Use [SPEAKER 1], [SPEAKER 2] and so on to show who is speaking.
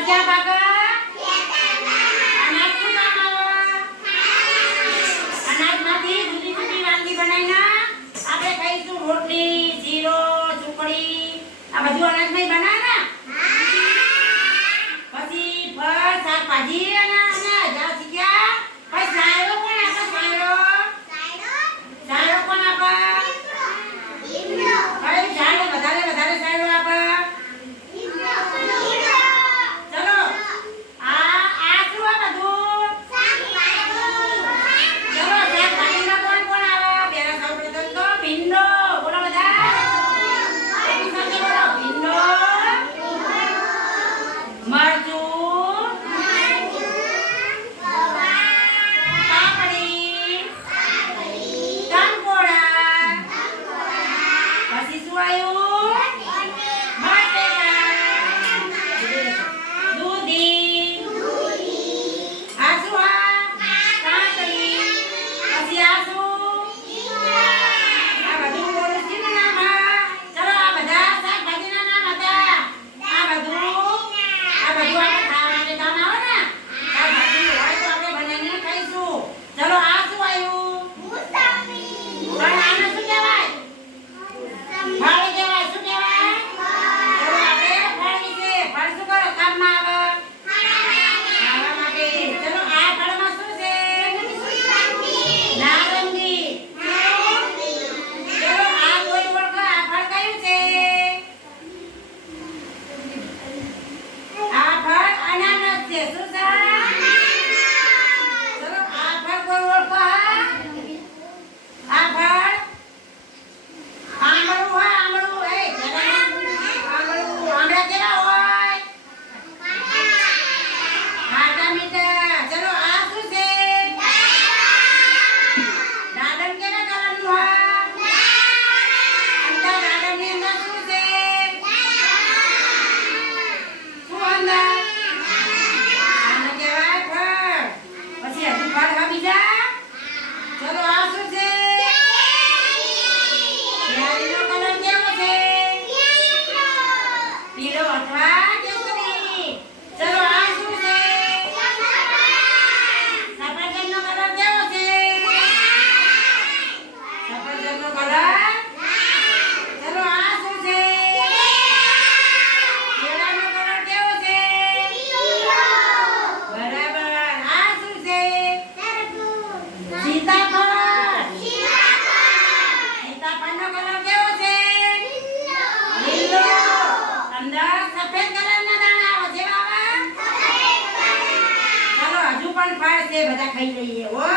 [SPEAKER 1] મજા કાકા અનાજમાંથી જુદી જુદી વાનગી બનાવીને આપણે ખાઈશું રોટલી, જીરો સુખડી આ બધું અનાજમાં બનાવે પછી ફળ, શાકભાજી પણ ફળ છે બધા ખાઈ લઈએ ઓ